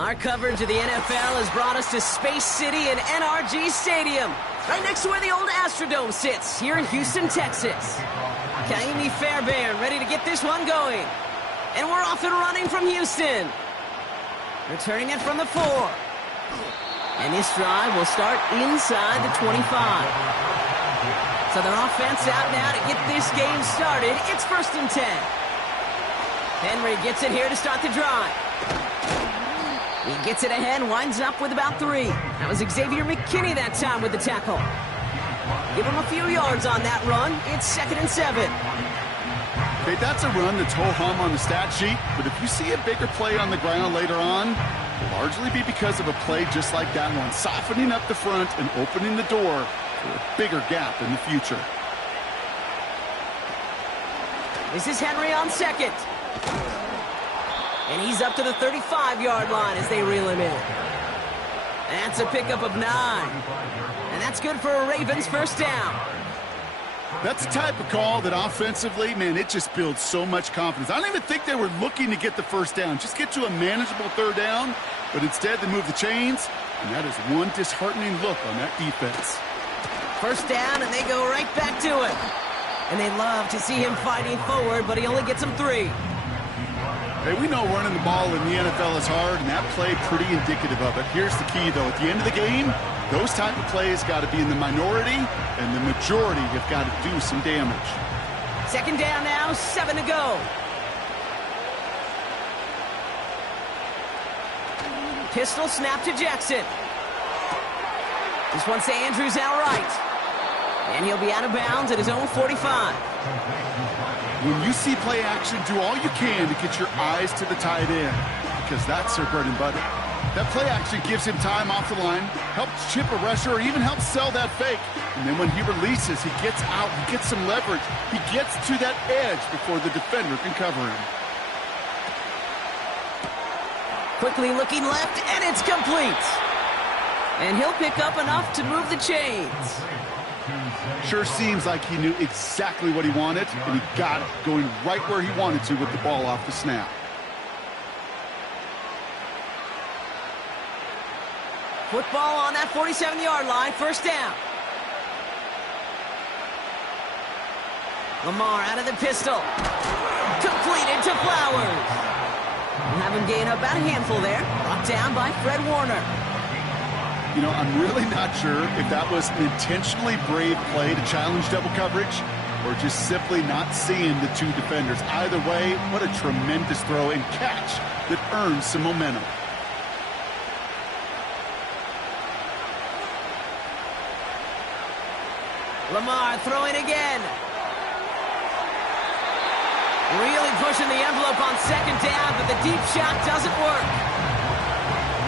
Our coverage of the NFL has brought us to Space City and NRG Stadium, right next to where the old Astrodome sits, here in Houston, Texas. Kaimi Fairbairn ready to get this one going. And we're off and running from Houston. Returning it from the 4. And this drive will start inside the 25. So their offense out now to get this game started. It's 1st and 10. Henry gets it here to start the drive. He gets it ahead, winds up with about 3. That was Xavier McKinney that time with the tackle. Give him a few yards on that run. It's 2nd and 7. Okay, that's a run that's ho-hum on the stat sheet, but if you see a bigger play on the ground later on, it'll largely be because of a play just like that one, softening up the front and opening the door for a bigger gap in the future. This is Henry on 2nd. And he's up to the 35-yard line as they reel him in. That's a pickup of 9. And that's good for a Ravens 1st down. That's the type of call that offensively, man, it just builds so much confidence. I don't even think they were looking to get the 1st down, just get to a manageable 3rd down, but instead they move the chains, and that is one disheartening look on that defense. 1st down, and they go right back to it. And they love to see him fighting forward, but he only gets them 3. Hey, we know running the ball in the NFL is hard, and that play pretty indicative of it. Here's the key, though. At the end of the game, those type of plays got to be in the minority, and the majority have got to do some damage. 2nd down now, 7 to go. Pistol snap to Jackson. This one's to Andrews outright. And he'll be out of bounds at his own 45. When you see play action, do all you can to get your eyes to the tight end, because that's their bread and butter. That play action gives him time off the line, helps chip a rusher, or even helps sell that fake. And then when he releases, he gets out, he gets some leverage. He gets to that edge before the defender can cover him. Quickly looking left, and it's complete. And he'll pick up enough to move the chains. Sure seems like he knew exactly what he wanted, and he got it, going right where he wanted to with the ball off the snap. Football on that 47-yard line, 1st down. Lamar out of the pistol. Completed to Flowers. We'll have him gain about a handful there. Brought down by Fred Warner. You know, I'm really not sure if that was an intentionally brave play to challenge double coverage or just simply not seeing the 2 defenders. Either way, what a tremendous throw and catch that earns some momentum. Lamar throwing again. Really pushing the envelope on 2nd down, but the deep shot doesn't work.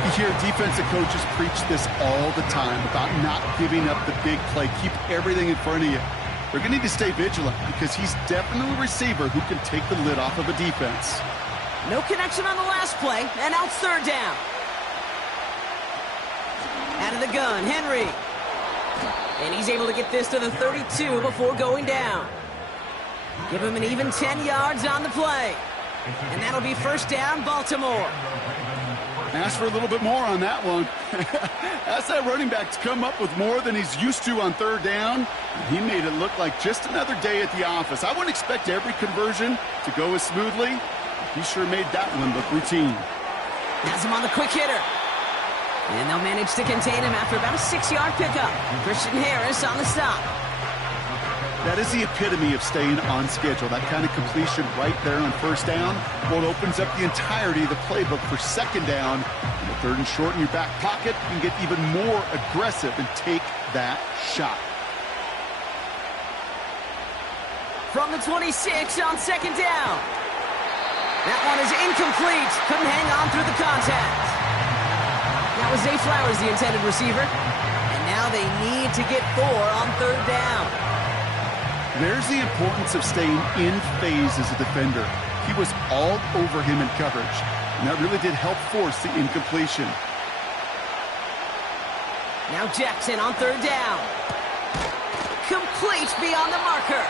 You hear defensive coaches preach this all the time about not giving up the big play. Keep everything in front of you. They're going to need to stay vigilant because he's definitely a receiver who can take the lid off of a defense. No connection on the last play, and now it's 3rd down. Out of the gun, Henry. And he's able to get this to the 32 before going down. Give him an even 10 yards on the play. And that'll be 1st down, Baltimore. Ask for a little bit more on that one. Ask that running back to come up with more than he's used to on 3rd down. He made it look like just another day at the office. I wouldn't expect every conversion to go as smoothly. He sure made that one look routine. Has him on the quick hitter. And they'll manage to contain him after about a 6-yard pickup. Christian Harris on the stop. That is the epitome of staying on schedule. That kind of completion right there on 1st down. Well, it opens up the entirety of the playbook for 2nd down. And the 3rd and short in your back pocket, you can get even more aggressive and take that shot. From the 26 on 2nd down. That one is incomplete. Couldn't hang on through the contact. was Zay Flowers, the intended receiver. And now they need to get 4 on 3rd down. There's the importance of staying in phase as a defender. He was all over him in coverage, and that really did help force the incompletion. Now Jackson on 3rd down. Complete beyond the marker.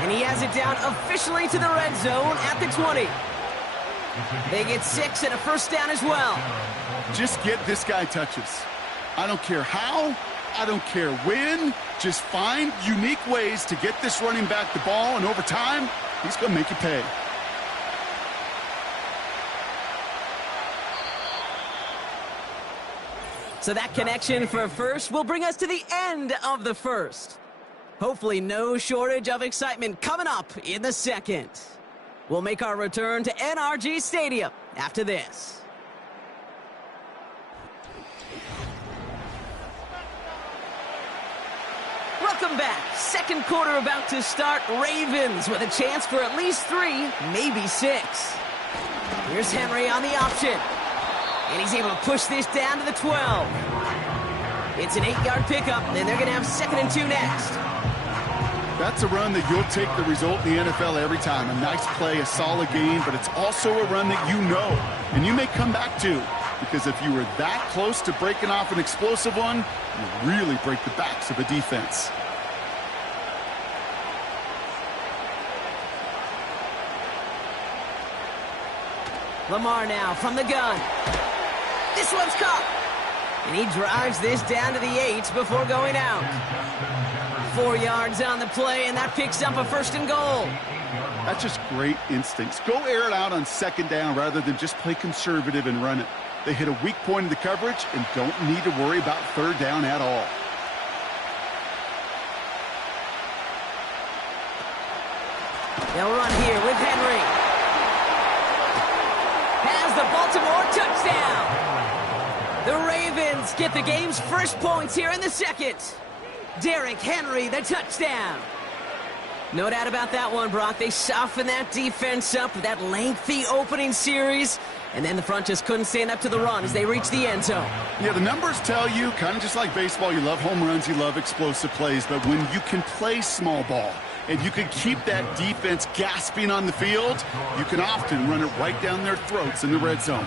And he has it down officially to the red zone at the 20. They get 6 and a 1st down as well. Just get this guy touches. I don't care how, I don't care when. Just find unique ways to get this running back the ball, and over time, he's going to make you pay. So that connection for first will bring us to the end of the first. Hopefully no shortage of excitement coming up in the second. We'll make our return to NRG Stadium after this. Welcome back. Second quarter about to start. Ravens with a chance for at least 3, maybe 6. Here's Henry on the option. And he's able to push this down to the 12. It's an 8-yard pickup, and they're going to have 2nd and 2 next. That's a run that you'll take the result in the NFL every time. A nice play, a solid game, but it's also a run that you know, and you may come back to. Because if you were that close to breaking off an explosive one, you really break the backs of a defense. Lamar now from the gun. This one's caught. And he drives this down to the 8 before going out. 4 yards on the play, and that picks up a 1st and goal. That's just great instincts. Go air it out on 2nd down rather than just play conservative and run it. They hit a weak point in the coverage and don't need to worry about 3rd down at all. They'll run here with Henry. Has the Baltimore touchdown. The Ravens get the game's first points here in the second. Derrick Henry, the touchdown. No doubt about that one, Brock. They softened that defense up with that lengthy opening series, and then the front just couldn't stand up to the run as they reached the end zone. Yeah, the numbers tell you, kind of just like baseball, you love home runs, you love explosive plays, but when you can play small ball and you can keep that defense gasping on the field, you can often run it right down their throats in the red zone.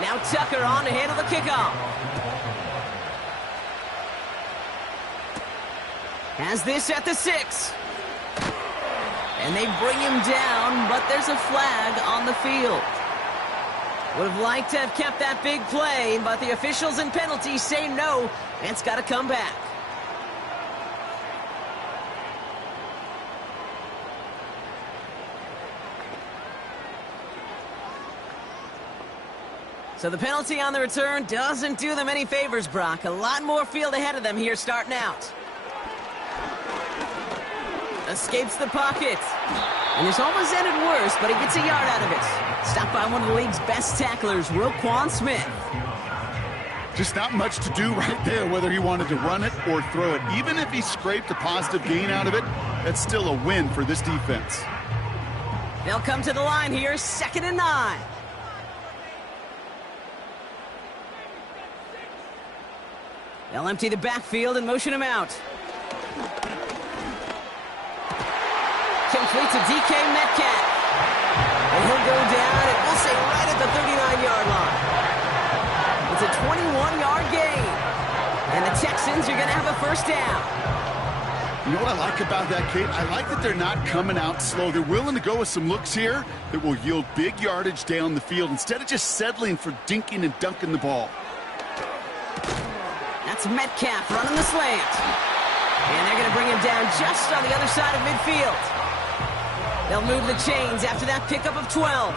Now Tucker on to handle the kickoff. Has this at the 6. And they bring him down, but there's a flag on the field. Would have liked to have kept that big play, but the officials and penalties say no, and it's got to come back. So the penalty on the return doesn't do them any favors, Brock. A lot more field ahead of them here starting out. Escapes the pocket. And this almost ended worse, but he gets a yard out of it. Stopped by one of the league's best tacklers, Roquan Smith. Just not much to do right there, whether he wanted to run it or throw it. Even if he scraped a positive gain out of it, that's still a win for this defense. They'll come to the line here, 2nd and 9. They'll empty the backfield and motion him out. Complete to DK Metcalf. And he'll go down, and we'll say right at the 39-yard line. It's a 21-yard gain. And the Texans are going to have a 1st down. You know what I like about that, Kate? I like that they're not coming out slow. They're willing to go with some looks here that will yield big yardage down the field instead of just settling for dinking and dunking the ball. That's Metcalf running the slant. And they're going to bring him down just on the other side of midfield. They'll move the chains after that pickup of 12.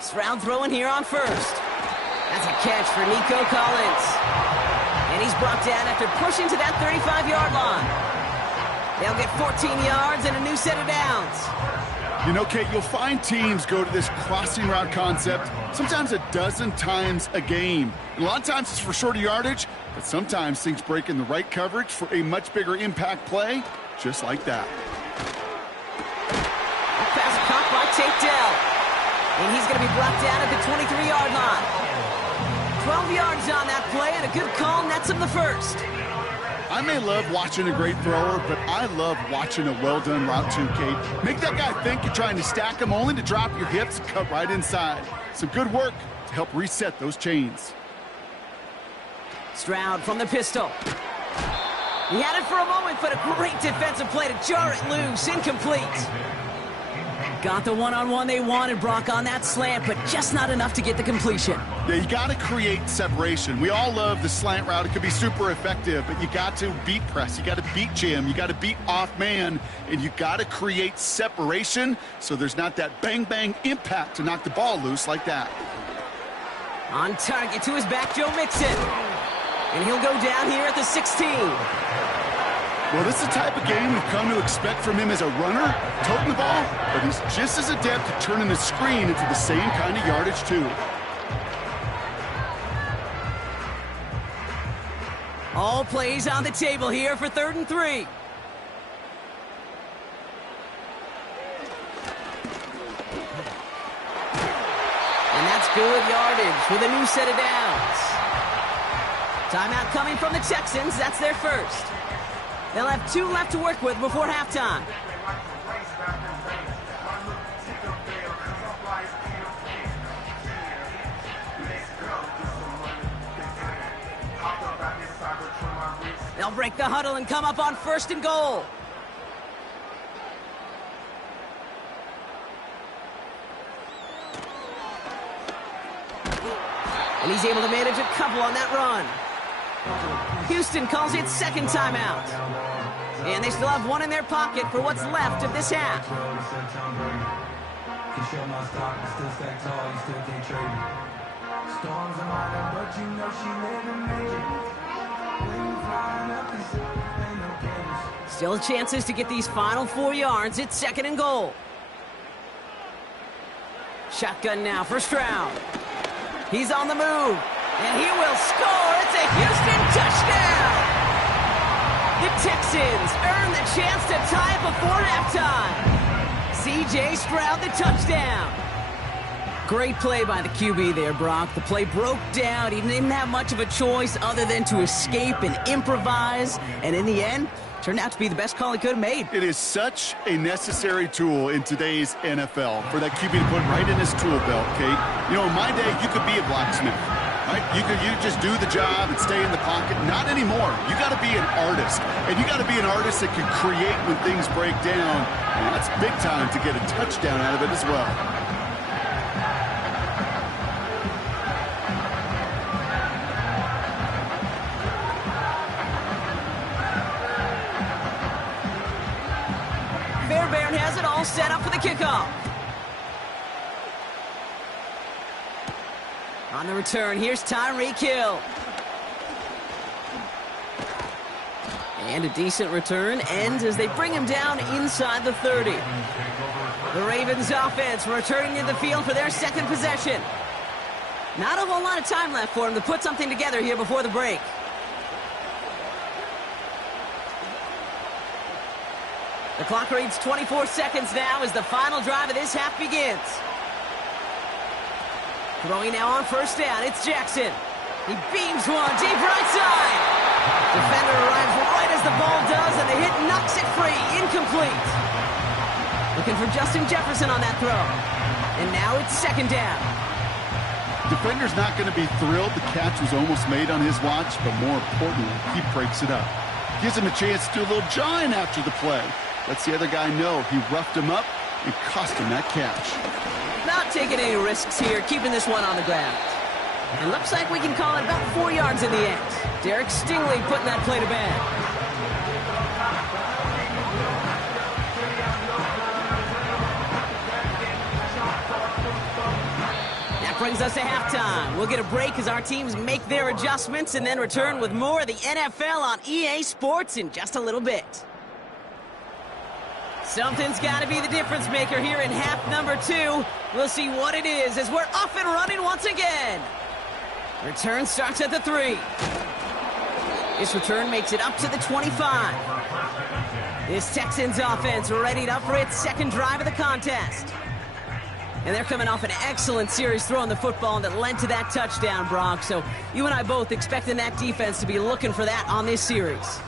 Stroud throwing here on first. That's a catch for Nico Collins. And he's brought down after pushing to that 35-yard line. They'll get 14 yards and a new set of downs. You know, Kate, you'll find teams go to this crossing route concept sometimes a dozen times a game. And a lot of times it's for shorter yardage, but sometimes things break in the right coverage for a much bigger impact play, just like that. That pass caught by Tate Dell. And he's going to be brought down at the 23-yard line. 12 yards on that play, and a good call nets him the first. I may love watching a great thrower, but I love watching a well-done route too, Kate. Make that guy think you're trying to stack him only to drop your hips, cut right inside. Some good work to help reset those chains. Stroud from the pistol. He had it for a moment, but a great defensive play to jar it loose. Incomplete. Got the one-on-one they wanted, Brock, on that slant, but just not enough to get the completion. Yeah, you got to create separation. We all love the slant route. It could be super effective, but you got to beat press. You got to beat jam. You got to beat off man, and you got to create separation so there's not that bang-bang impact to knock the ball loose like that. On target to his back, Joe Mixon. And he'll go down here at the 16. Well, this is the type of game we've come to expect from him as a runner, toting the ball, but he's just as adept at turning the screen into the same kind of yardage, too. All plays on the table here for 3rd and 3. And that's good yardage with a new set of downs. Timeout coming from the Texans. That's their first. They'll have 2 left to work with before halftime. They'll break the huddle and come up on 1st and goal. And he's able to manage a couple on that run. Houston calls it 2nd timeout. And they still have 1 in their pocket for what's left of this half. Still chances to get these final 4 yards. It's 2nd and goal. Shotgun now for Stroud. He's on the move. And he will score. It's a Houston touchdown. The Texans earn the chance to tie before halftime. C.J. Stroud, the touchdown. Great play by the QB there, Brock. The play broke down. He didn't have much of a choice other than to escape and improvise. And in the end, turned out to be the best call he could have made. It is such a necessary tool in today's NFL for that QB to put right in his tool belt, Kate. You know, in my day, you could be a blacksmith. Right? You just do the job and stay in the pocket. Not anymore. You got to be an artist. And you got to be an artist that can create when things break down. And that's big time to get a touchdown out of it as well. Fairbairn has it all set up for the kickoff. On the return, here's Tyreek Hill. And a decent return ends as they bring him down inside the 30. The Ravens offense returning to the field for their 2nd possession. Not a whole lot of time left for him to put something together here before the break. The clock reads 24 seconds now as the final drive of this half begins. Throwing now on 1st down, it's Jackson. He beams one deep right side. Defender arrives right as the ball does, and the hit knocks it free. Incomplete. Looking for Justin Jefferson on that throw. And now it's 2nd down. Defender's not going to be thrilled the catch was almost made on his watch, but more importantly, he breaks it up. Gives him a chance to do a little jawing after the play. Lets the other guy know he roughed him up and cost him that catch. Not taking any risks here, keeping this one on the ground. And looks like we can call it about 4 yards in the end. Derek Stingley putting that play to bed. brings us to halftime. We'll get a break as our teams make their adjustments and then return with more of the NFL on EA Sports in just a little bit. Something's got to be the difference maker here in half number 2. We'll see what it is as we're off and running once again. Return starts at the 3. This return makes it up to the 25. This Texans offense readied up for its second drive of the contest. And they're coming off an excellent series throwing the football that led to that touchdown, Brock. So you and I both expecting that defense to be looking for that on this series.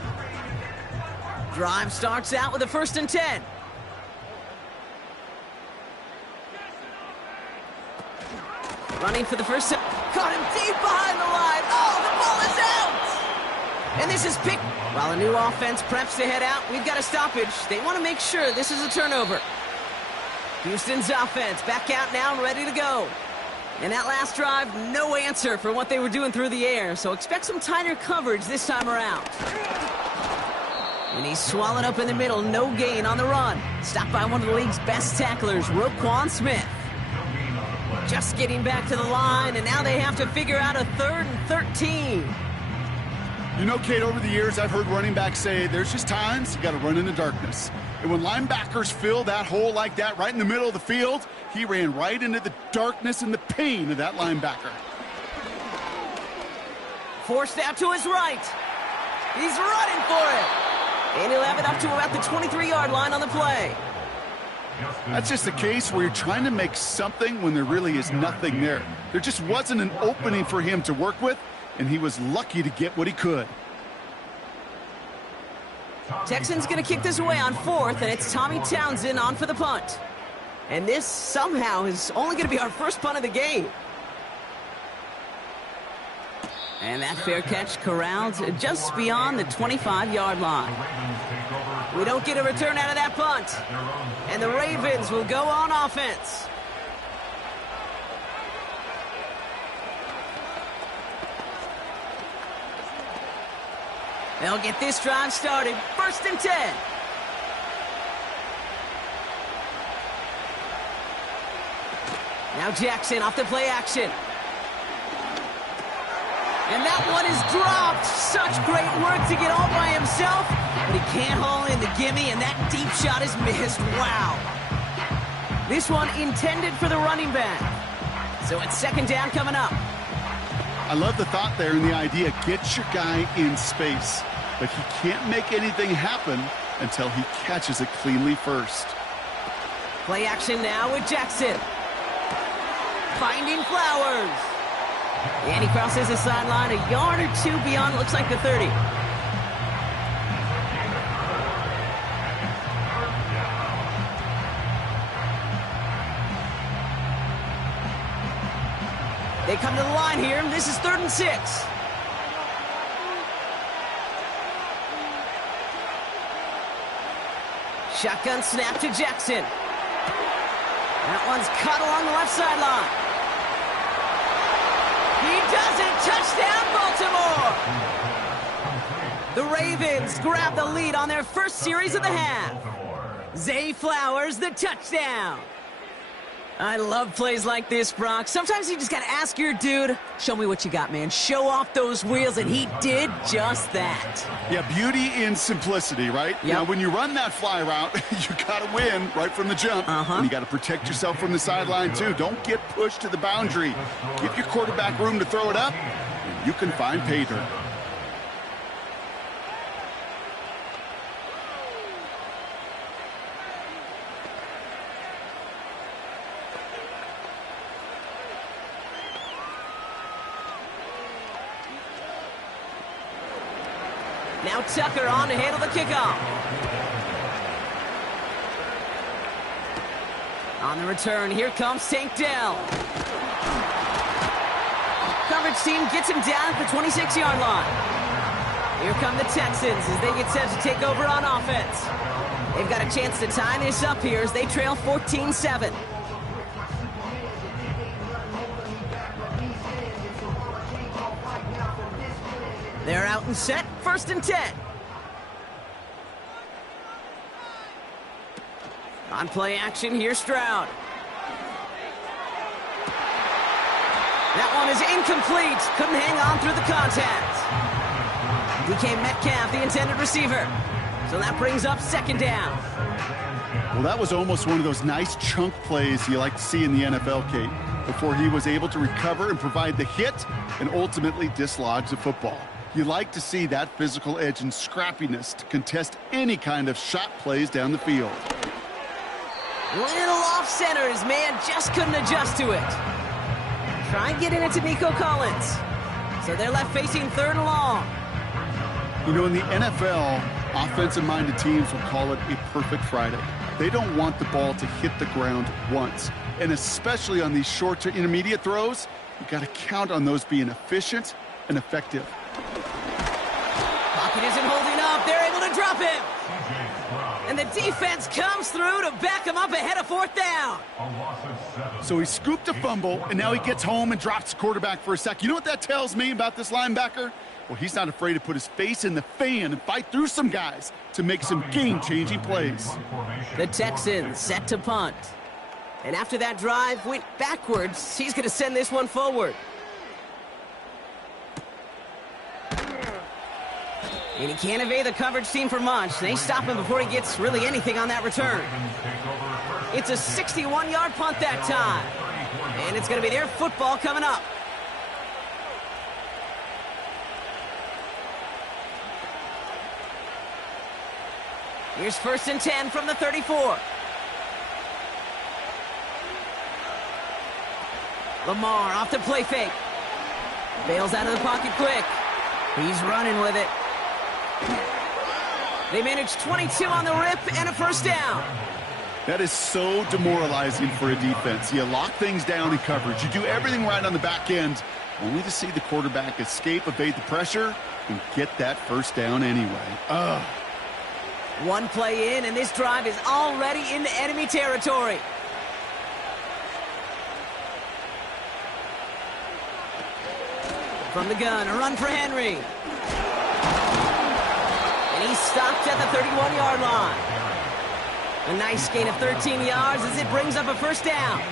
Drive starts out with a 1st and 10. Running for the first time. Caught him deep behind the line. Oh, the ball is out! And this is picked. While a new offense preps to head out, we've got a stoppage. They want to make sure this is a turnover. Houston's offense back out now and ready to go. And that last drive, no answer for what they were doing through the air, so expect some tighter coverage this time around. And he's swallowed up in the middle, no gain on the run. Stopped by one of the league's best tacklers, Roquan Smith. Just getting back to the line, and now they have to figure out a 3rd and 13. You know, Kate, over the years, I've heard running backs say there's just times you got to run in the darkness. And when linebackers fill that hole like that right in the middle of the field, he ran right into the darkness and the pain of that linebacker. Forced out to his right. He's running for it. And he'll have it up to about the 23-yard line on the play. That's just a case where you're trying to make something when there really is nothing there. There just wasn't an opening for him to work with, and he was lucky to get what he could. Texans going to kick this away on 4th, and it's Tommy Townsend on for the punt. And this somehow is only going to be our first punt of the game. And that fair catch corralled just beyond the 25-yard line. We don't get a return out of that punt. And the Ravens will go on offense. They'll get this drive started. 1st and 10. Now Jackson off the play action. And that one is dropped. Such great work to get all by himself. But he can't haul in the gimme, and that deep shot is missed. Wow. This one intended for the running back. So it's 2nd down coming up. I love the thought there and the idea. Get your guy in space. But he can't make anything happen until he catches it cleanly first. Play action now with Jackson. Finding Flowers. And he crosses the sideline a yard or 2 beyond, looks like the 30. They come to the line here. This is 3rd and 6. Shotgun snap to Jackson. That one's caught along the left sideline. He does it. Touchdown, Baltimore. The Ravens grab the lead on their first series of the half. Zay Flowers, the touchdown. I love plays like this, Brock. Sometimes you just got to ask your dude, show me what you got, man. Show off those wheels, and he did just that. Yeah, beauty in simplicity, right? Yep. Now, when you run that fly route, you got to win right from the jump. And you got to protect yourself from the sideline, too. Don't get pushed to the boundary. Give your quarterback room to throw it up, and you can find pay dirt. Now Tucker on to handle the kickoff. On the return, here comes Tank Dell. Coverage team gets him down at the 26-yard line. Here come the Texans as they get set to take over on offense. They've got a chance to tie this up here as they trail 14-7. They're out and set, 1st and 10. On play action, here's Stroud. That one is incomplete. Couldn't hang on through the contact. DK Metcalf, the intended receiver. So that brings up second down. Well, that was almost one of those nice chunk plays you like to see in the NFL, Kate, before he was able to recover and provide the hit and ultimately dislodge the football. You like to see that physical edge and scrappiness to contest any kind of shot plays down the field. Little off-center, his man just couldn't adjust to it. Try and get it into Nico Collins. So they're left facing third and long. You know, in the NFL, offensive-minded teams will call it a perfect Friday. They don't want the ball to hit the ground once. And especially on these short to intermediate throws, you got to count on those being efficient and effective. Pocket isn't holding up. They're able to drop him. And the defense comes through to back him up ahead of fourth down. So he scooped a fumble, and now he gets home and drops the quarterback for a sack. You know what that tells me about this linebacker? Well, he's not afraid to put his face in the fan and fight through some guys to make some game-changing plays. The Texans set to punt. And after that drive went backwards, he's going to send this one forward. And he can't evade the coverage team for much. They stop him before he gets really anything on that return. It's a 61-yard punt that time. And it's going to be their football coming up. Here's 1st and 10 from the 34. Lamar off the play fake. Bails out of the pocket quick. He's running with it. They manage 22 on the rip and a first down. That is so demoralizing for a defense. You lock things down in coverage. You do everything right on the back end, only to see the quarterback escape, evade the pressure, and get that first down anyway. Ugh. One play in, and this drive is already into enemy territory. From the gun, a run for Henry. And he's stopped at the 31-yard line. A nice gain of 13 yards as it brings up a first down.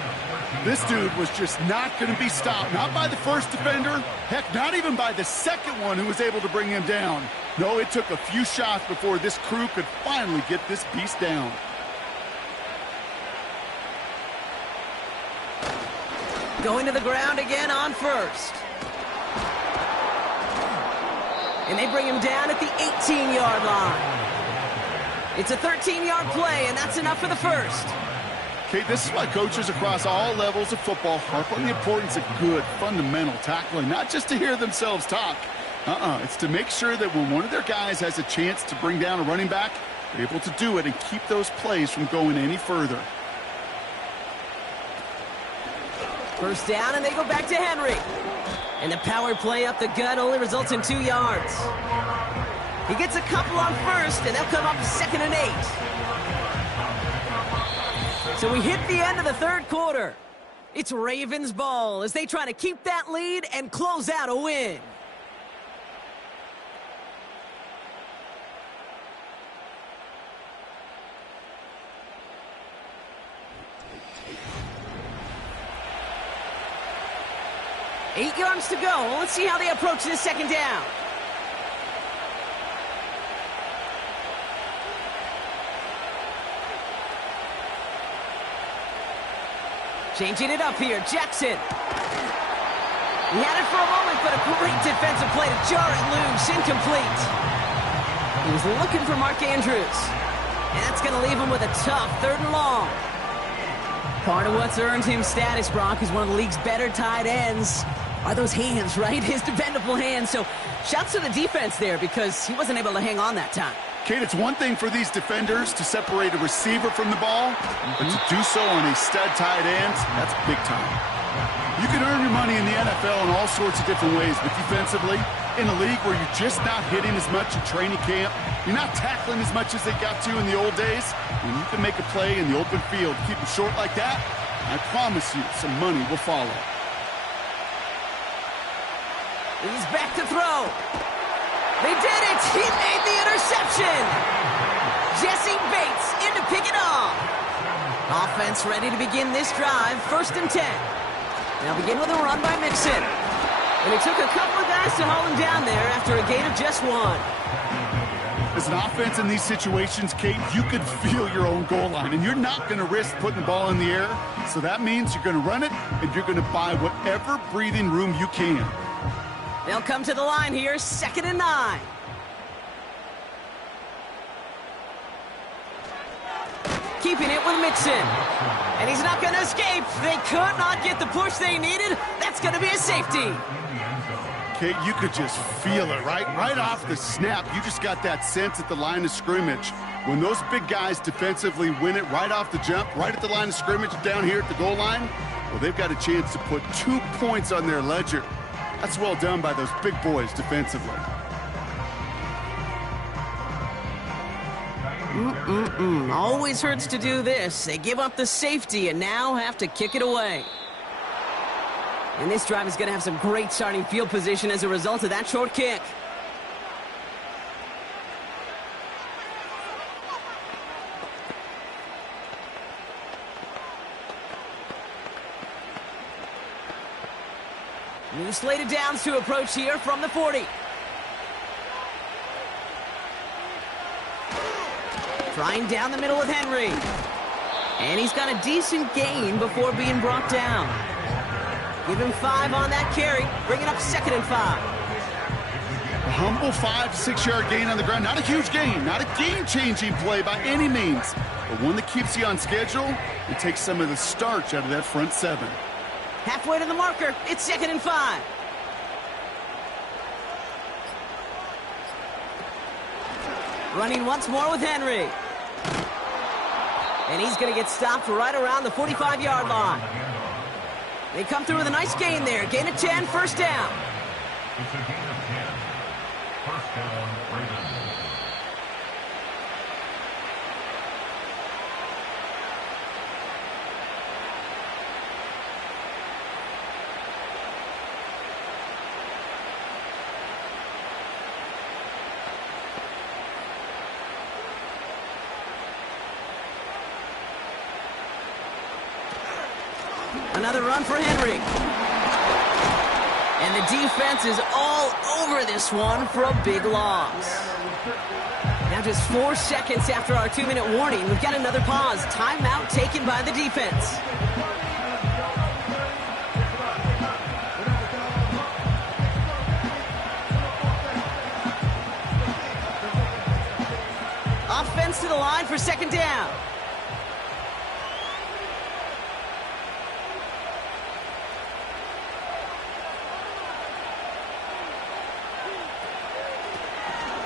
This dude was just not going to be stopped. Not by the first defender. Heck, not even by the second one who was able to bring him down. No, it took a few shots before this crew could finally get this beast down. Going to the ground again on first. And they bring him down at the 18-yard line. It's a 13-yard play, and that's enough for the first. Okay, this is why coaches across all levels of football harp on the importance of good, fundamental tackling, not just to hear themselves talk. It's to make sure that when one of their guys has a chance to bring down a running back, they're able to do it and keep those plays from going any further. First down, and they go back to Henry. And the power play up the gut only results in 2 yards. He gets a couple on first, and they'll come up 2nd and 8. So we hit the end of the third quarter. It's Ravens ball as they try to keep that lead and close out a win. Eight yards to go. Let's see how they approach this second down. Changing it up here, Jackson. He had it for a moment, but a great defensive play to jar it loose, incomplete. He was looking for Mark Andrews. And that's going to leave him with a tough 3rd and long. Part of what's earned him status, Brock, is one of the league's better tight ends. Are those hands, right? His dependable hands. So shouts to the defense there because he wasn't able to hang on that time. Kate, it's one thing for these defenders to separate a receiver from the ball, but to do so on a stud tight end, that's big time. You can earn your money in the NFL in all sorts of different ways, but defensively, in a league where you're just not hitting as much in training camp, you're not tackling as much as they got to in the old days, when you can make a play in the open field, keep it short like that, I promise you some money will follow. He's back to throw. They did it! He made the interception! Jesse Bates in to pick it off. Offense ready to begin this drive, 1st and 10. Now begin with a run by Mixon. And it took a couple of guys to hold him down there after a gain of just 1. As an offense in these situations, Kate, you could feel your own goal line, and you're not going to risk putting the ball in the air. So that means you're going to run it, and you're going to buy whatever breathing room you can. They'll come to the line here, 2nd and 9. Keeping it with Mixon. And he's not going to escape. They could not get the push they needed. That's going to be a safety. Kate, you could just feel it, right? Right off the snap, you just got that sense at the line of scrimmage. When those big guys defensively win it right off the jump, right at the line of scrimmage down here at the goal line, well, they've got a chance to put 2 points on their ledger. That's well done by those big boys defensively. Always hurts to do this. They give up the safety and now have to kick it away. And this drive is going to have some great starting field position as a result of that short kick. New slate of downs to approach here from the 40. Trying down the middle with Henry. And he's got a decent gain before being brought down. Give him 5 on that carry, bringing up 2nd and 5. A humble 5 to 6 yard gain on the ground. Not a huge gain, not a game-changing play by any means, but one that keeps you on schedule and takes some of the starch out of that front 7. Halfway to the marker, it's 2nd and 5. Running once more with Henry. And he's going to get stopped right around the 45-yard line. They come through with a nice gain there. Gain of 10, 1st down. It's a gain of 10. 1st down, Ravens. Another run for Henry. And the defense is all over this one for a big loss. Now just 4 seconds after our 2-minute warning, we've got another pause. Timeout taken by the defense. Offense to the line for 2nd down.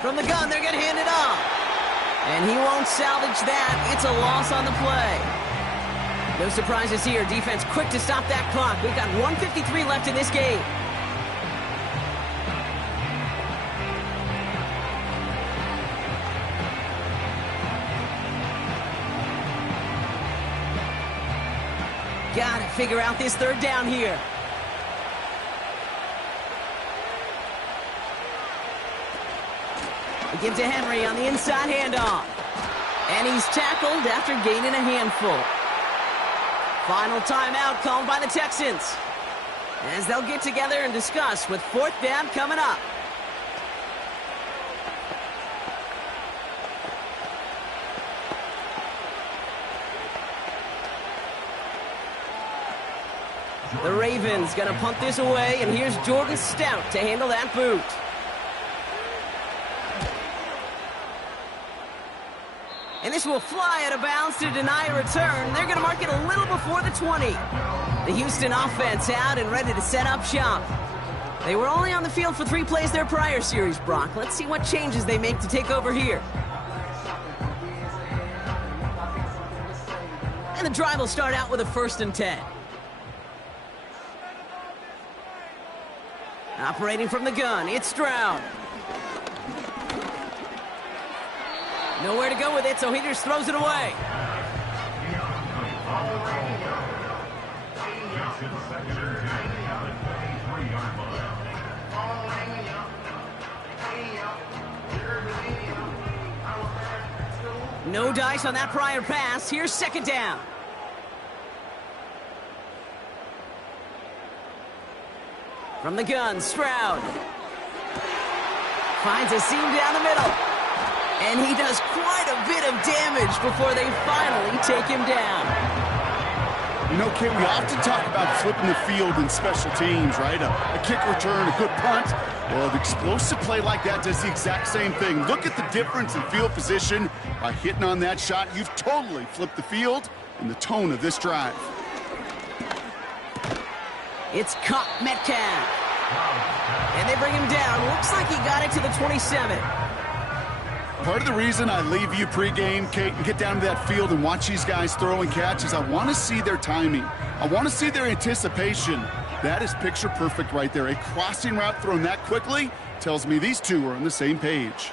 From the gun, they're going to hand it off. And he won't salvage that. It's a loss on the play. No surprises here. Defense quick to stop that clock. We've got 1:53 left in this game. Got to figure out this 3rd down here. Give to Henry on the inside handoff. And he's tackled after gaining a handful. Final timeout called by the Texans, as they'll get together and discuss with 4th down coming up. The Ravens going to punt this away, and here's Jordan Stout to handle that boot. And this will fly out of bounds to deny a return. They're going to mark it a little before the 20. The Houston offense out and ready to set up shop. They were only on the field for 3 plays their prior series, Brock. Let's see what changes they make to take over here. And the drive will start out with a 1st and 10. Operating from the gun, it's Stroud. Nowhere to go with it, so he just throws it away. No dice on that prior pass. Here's 2nd down. From the gun, Stroud. Finds a seam down the middle. And he does quite a bit of damage before they finally take him down. You know, Kate, we often talk about flipping the field in special teams, right? A kick return, a good punt. Well, an explosive play like that does the exact same thing. Look at the difference in field position. By hitting on that shot, you've totally flipped the field and the tone of this drive. It's caught Metcalf. And they bring him down. Looks like he got it to the 27. Part of the reason I leave you pregame, Kate, and get down to that field and watch these guys throw and catch is I want to see their timing. I want to see their anticipation. That is picture perfect right there. A crossing route thrown that quickly tells me these two are on the same page.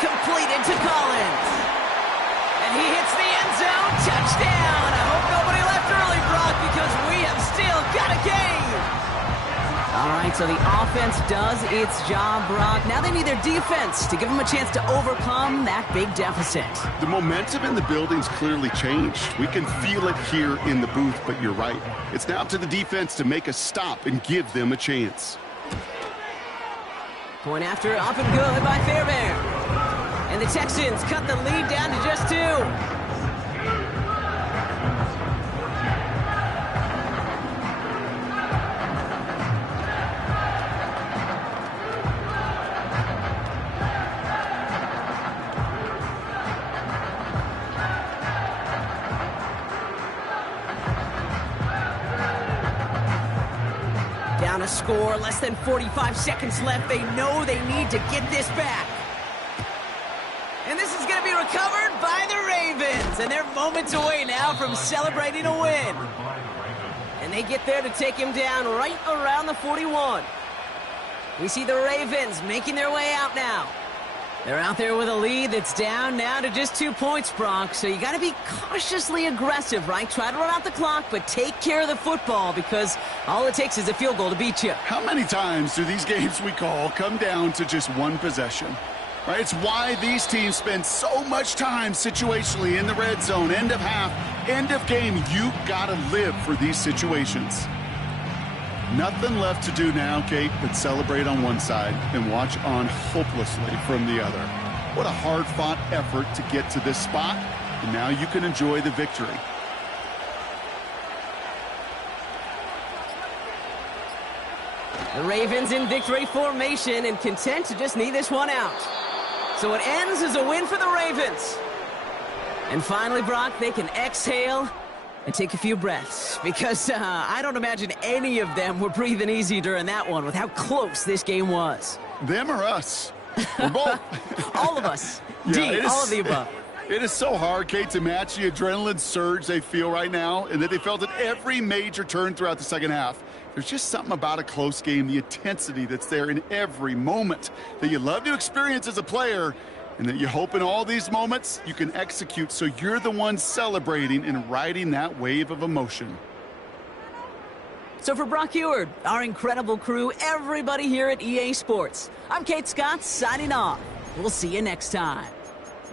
Completed to Collins. And he hits the end zone. Touchdown. I hope nobody left early, Brock, because we have still got a game. All right, so the offense does its job, Brock. Now they need their defense to give them a chance to overcome that big deficit. The momentum in the building's clearly changed. We can feel it here in the booth, but you're right. It's now up to the defense to make a stop and give them a chance. Point after, up and good by Fairbairn. And the Texans cut the lead down to just 2. Down a score, less than 45 seconds left. They know they need to get this back. And this is going to be recovered by the Ravens. And they're moments away now from celebrating a win. And they get there to take him down right around the 41. We see the Ravens making their way out now. They're out there with a lead that's down now to just 2 points, Brock. So you got to be cautiously aggressive, right? Try to run out the clock, but take care of the football because all it takes is a field goal to beat you. How many times do these games we call come down to just one possession? Right? It's why these teams spend so much time situationally in the red zone, end of half, end of game. You got to live for these situations. Nothing left to do now, Kate, but celebrate on one side and watch on hopelessly from the other. What a hard-fought effort to get to this spot, and now you can enjoy the victory. The Ravens in victory formation and content to just need this one out. So it ends as a win for the Ravens. And finally, Brock, they can exhale and take a few breaths because I don't imagine any of them were breathing easy during that one with how close this game was. Them or us? We're both. All of us. Yeah, all of the above. It is so hard, Kate, to match the adrenaline surge they feel right now and that they felt at every major turn throughout the second half. There's just something about a close game, the intensity that's there in every moment that you love to experience as a player, and that you hope in all these moments you can execute so you're the one celebrating and riding that wave of emotion. So for Brock Huard, our incredible crew, everybody here at EA Sports, I'm Kate Scott signing off. We'll see you next time.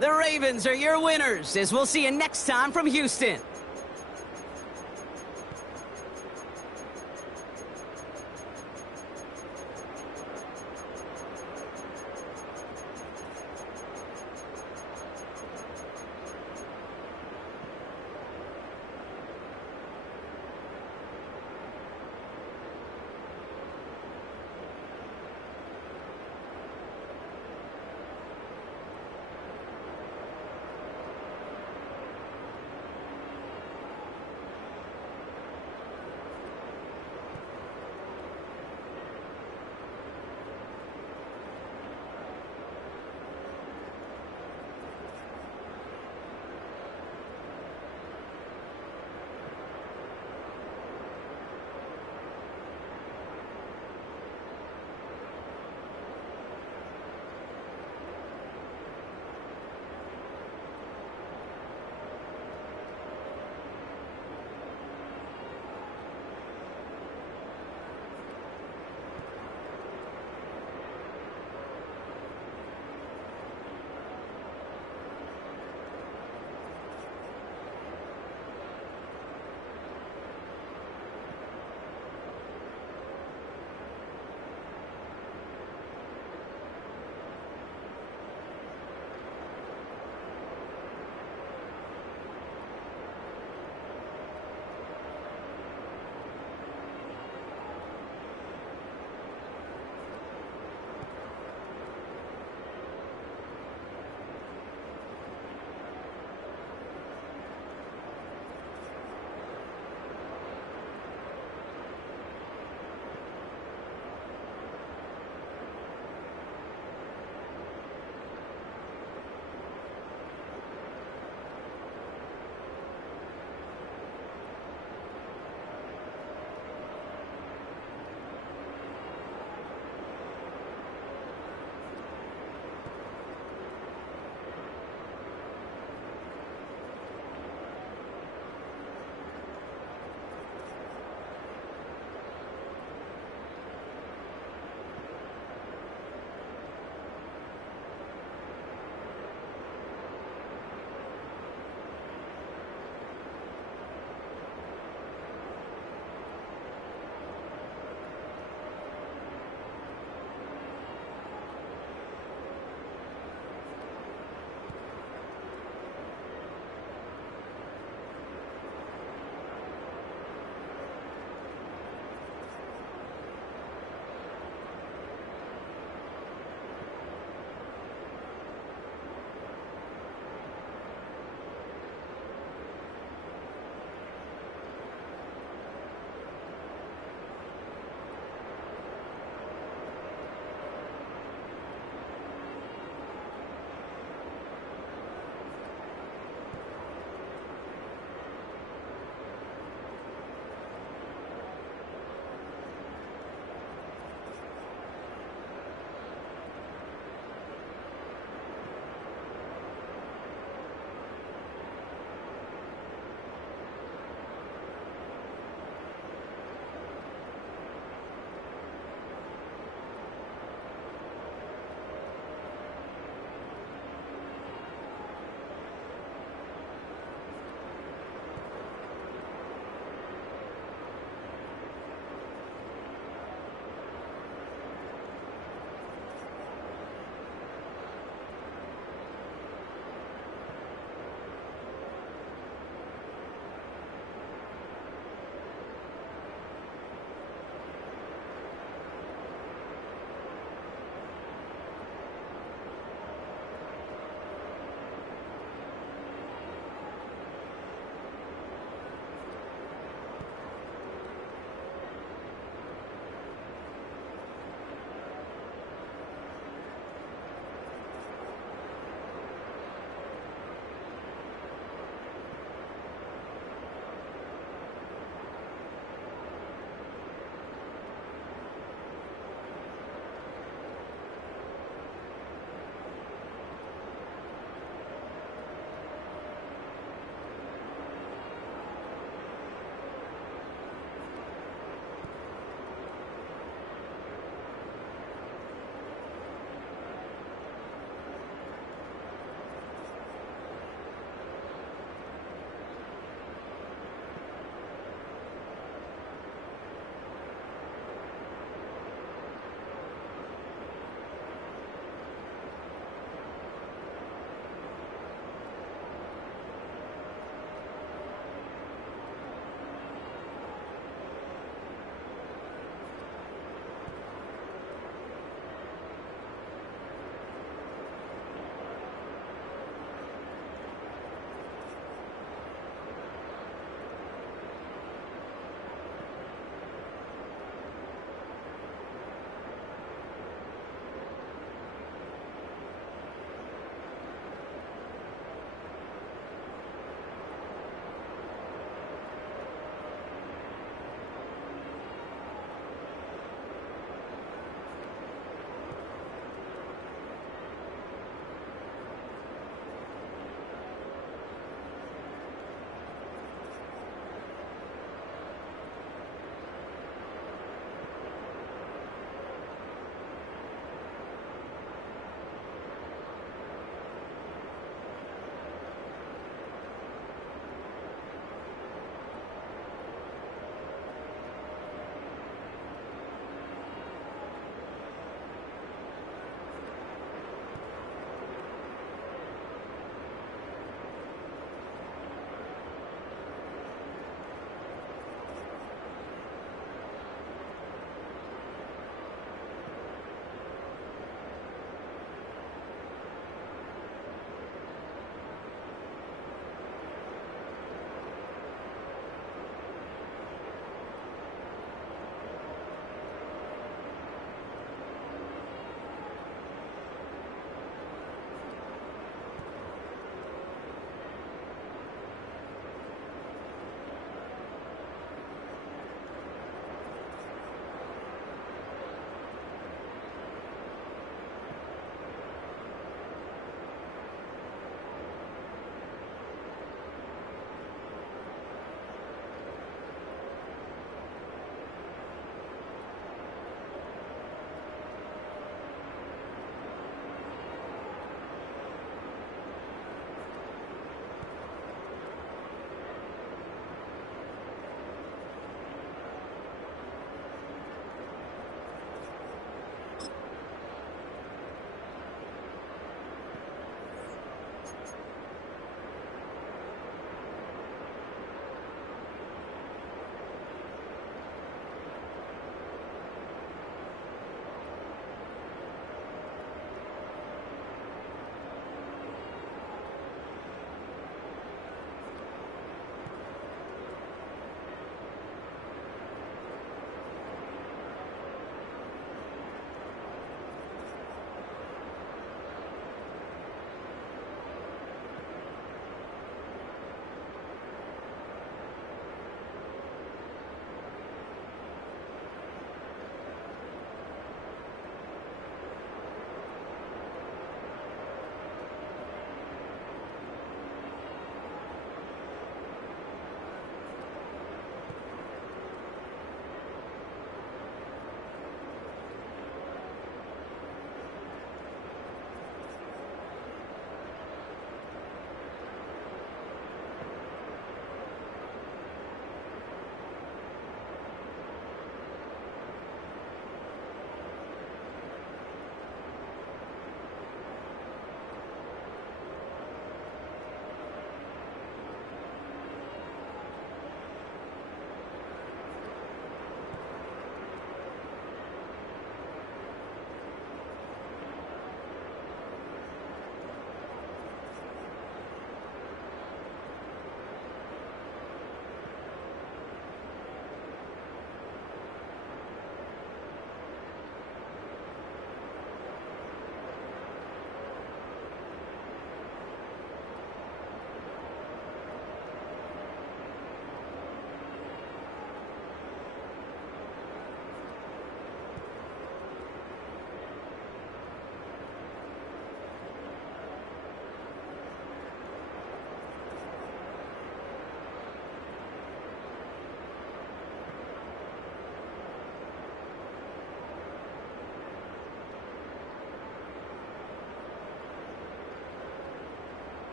The Ravens are your winners, as we'll see you next time from Houston.